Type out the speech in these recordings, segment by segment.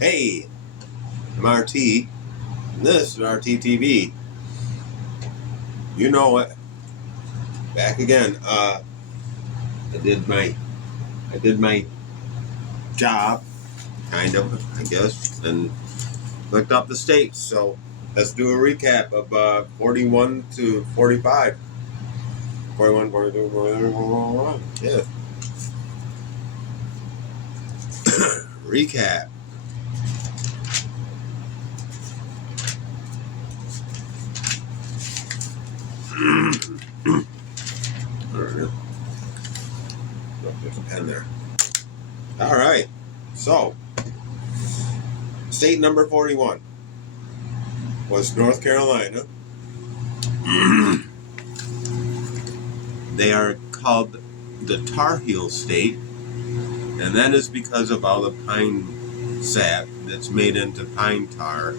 Hey, I'm RT, and this is RT TV. You know what? Back again. I did my job, kind of, I guess, and looked up the states. So let's do a recap of 41 to 45. 41, 42, 41. Yeah. Recap. There's a pen there. All right. So, state number 41 was North Carolina. They are called the Tar Heel State, and that is because of all the pine sap that's made into pine tar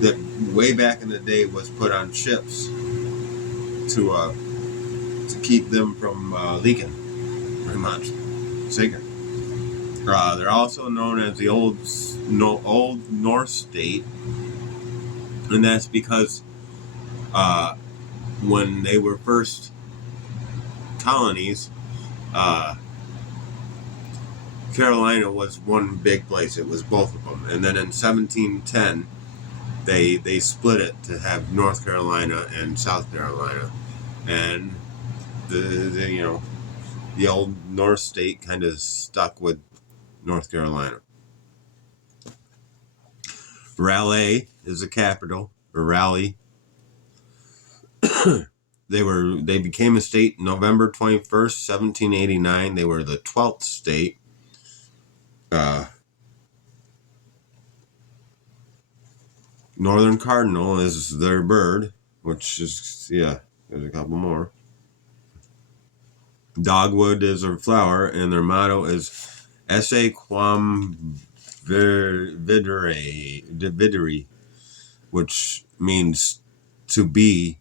that way back in the day was put on ships to keep them from leaking, pretty much, sinking. They're also known as the Old North State, and that's because when they were first colonies, Carolina was one big place. It was both of them, and then in 1710, they split it to have North Carolina and South Carolina, and the Old North State kind of stuck with North Carolina. Raleigh is the capital, or Raleigh. They became a state November 21st, 1789. They were the 12th state. Northern Cardinal is their bird, which is, there's a couple more. Dogwood is their flower, and their motto is Esse quam videre, which means to be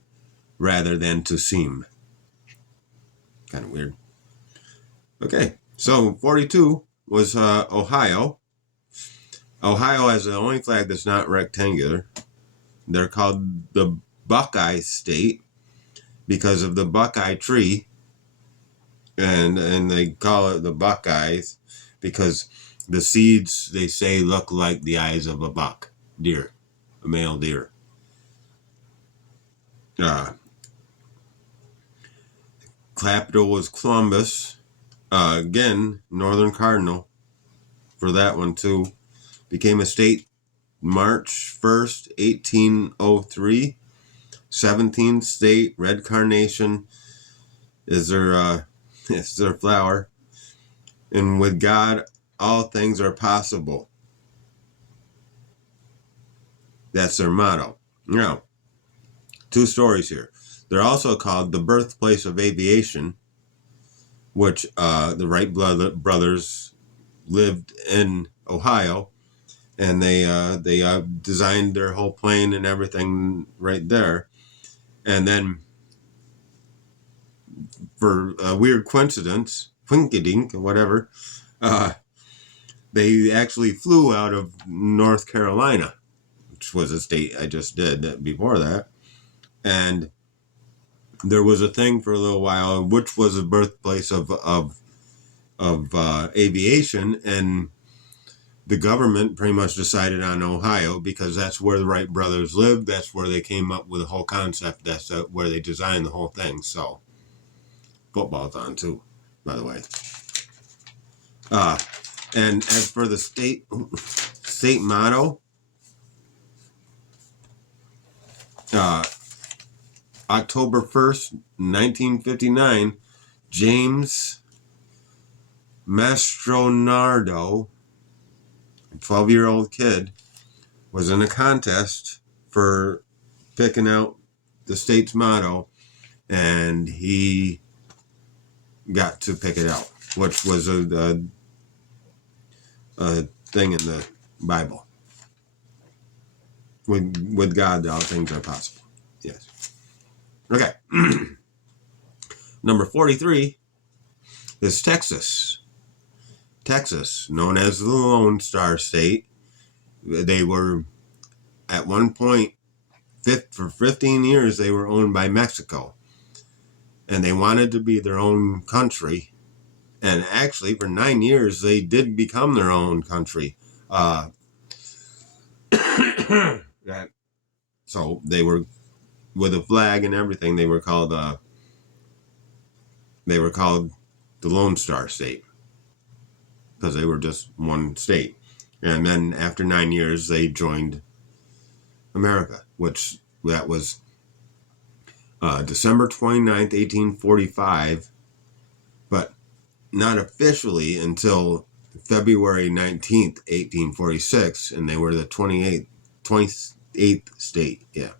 rather than to seem. Kind of weird. Okay, so 42 was Ohio. Ohio has the only flag that's not rectangular. They're called the Buckeye State because of the Buckeye tree, and they call it the Buckeyes because the seeds, they say, look like the eyes of a deer, a male deer. Capital was Columbus. Again, Northern Cardinal for that one too. Became a state March 1st, 1803. 17th state, red carnation is their flower. And with God, all things are possible. That's their motto. Now, two stories here. They're also called the birthplace of aviation, which the Wright brothers lived in Ohio, and they designed their whole plane and everything right there. And then, for a weird coincidence, quinkydink or whatever, they actually flew out of North Carolina, which was a state I just did before that. And there was a thing for a little while, which was the birthplace of aviation, and the government pretty much decided on Ohio because that's where the Wright brothers lived. That's where they came up with the whole concept. That's where they designed the whole thing. So, football's on too, by the way. And as for the state motto, October 1st, 1959, James Mastronardo, a 12-year-old kid, was in a contest for picking out the state's motto, and he got to pick it out, which was a thing in the Bible. With God, all things are possible. Yes. Okay. Number 43 is Texas. Texas, known as the Lone Star State. They were, at one point, for 15 years, they were owned by Mexico. And they wanted to be their own country. And actually, for 9 years, they did become their own country. So they were, with a flag and everything, they were called the Lone Star State, because they were just one state. And then after 9 years, they joined America, which that was December 29th, 1845, but not officially until February 19th, 1846, and they were the 28th state. Yeah.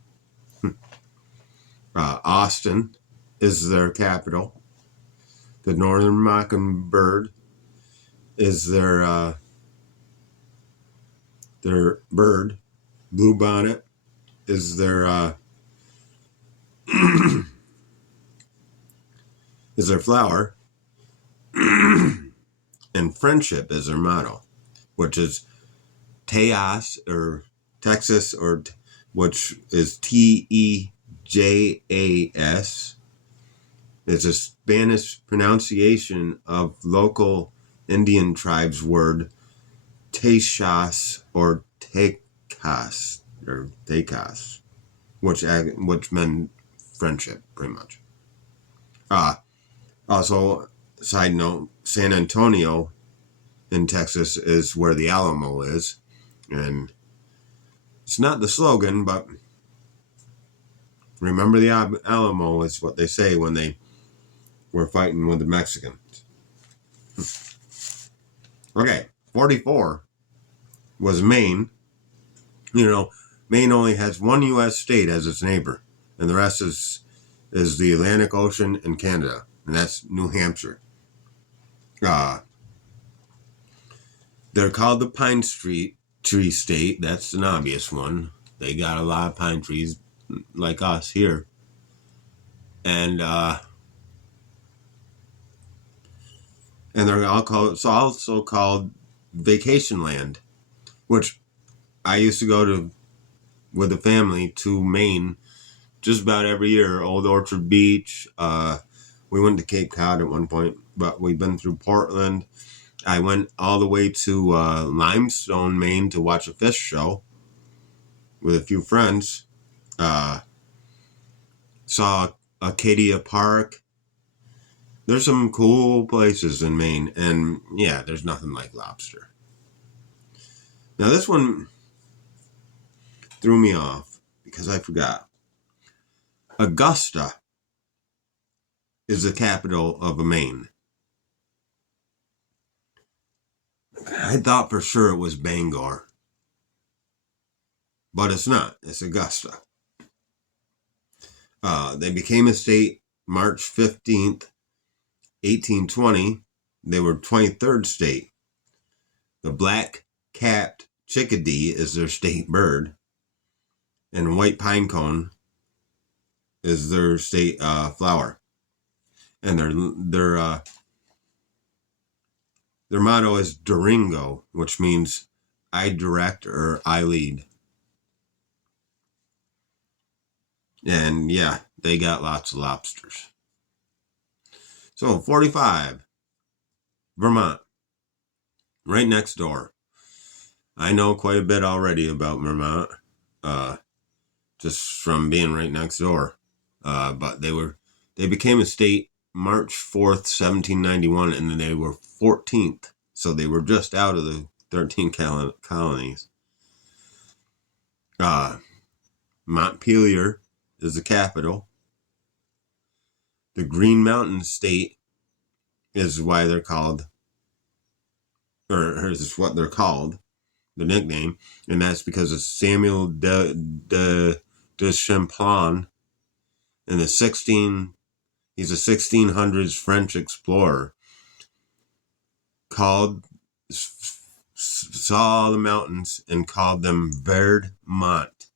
Austin is their capital. The Northern Mockingbird is their bird. Bluebonnet is their is their flower. And friendship is their motto, which is Tejas, or Texas, or which is Tejas. It's a Spanish pronunciation of local Indian tribes word Texas or Tecas, which meant friendship, pretty much. Also, side note, San Antonio in Texas is where the Alamo is, and it's not the slogan, but remember the Alamo is what they say when they were fighting with the Mexicans. Okay, 44 was Maine. Maine only has one U.S. state as its neighbor, and the rest is the Atlantic Ocean and Canada, and that's New Hampshire. They're called the Pine Tree State. That's an obvious one. They got a lot of pine trees, like us here, and they're it's also called Vacation Land, which I used to go to with the family to Maine just about every year. Old Orchard Beach. We went to Cape Cod at one point, but we've been through Portland. I went all the way to Limestone, Maine to watch a fish show with a few friends. Saw Acadia Park. There's some cool places in Maine, and yeah, there's nothing like lobster. Now this one threw me off because I forgot. Augusta is the capital of Maine. I thought for sure it was Bangor, but it's not. It's Augusta. They became a state March 15th, 1820. They were 23rd state. The black-capped chickadee is their state bird, and white pinecone is their state flower. And their motto is Durango, which means I direct or I lead. And yeah, they got lots of lobsters. So 45, Vermont, right next door. I know quite a bit already about Vermont, just from being right next door. But they became a state March 4th, 1791, and then they were 14th. So they were just out of the 13 colonies. Montpelier is the capital. The Green Mountain State is why they're called, or is what they're called, the nickname, and that's because of Samuel de Champlain in the he's a 1600s French explorer, saw the mountains and called them Verdmont,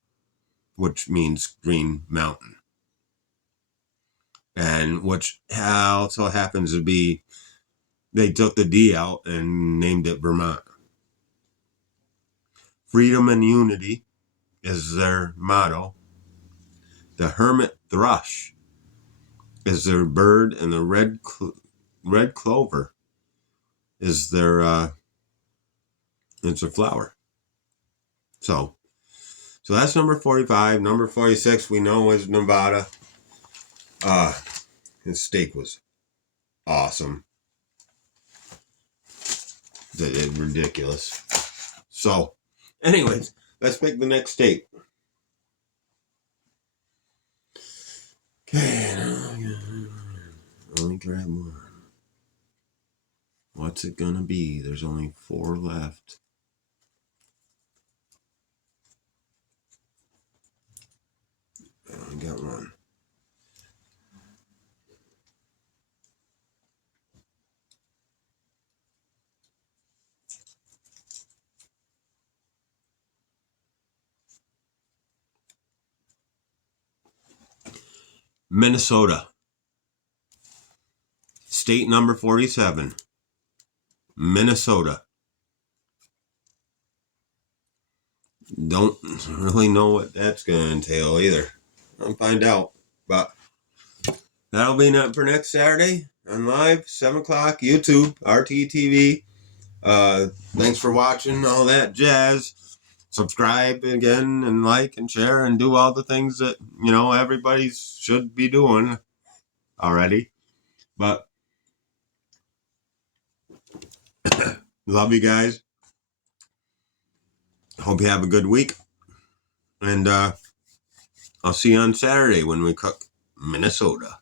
which means Green Mountain. And which also happens to be they took the D out and named it Vermont. Freedom and unity is their motto. The hermit thrush is their bird, and the red clover is their it's a flower. So that's number 45. Number 46 we know is Nevada. His steak was awesome. It's ridiculous. So, anyways, let's pick the next state. Okay, let me grab one. What's it gonna be? There's only 4 left. I got one. Minnesota. State number 47. Minnesota. Don't really know what that's going to entail either. I'll find out. But that'll be for next Saturday on live, 7 o'clock, YouTube, RTTV. Thanks for watching, all that jazz. Subscribe again and like and share and do all the things that, everybody should be doing already. But love you guys. Hope you have a good week. And I'll see you on Saturday when we cook Minnesota.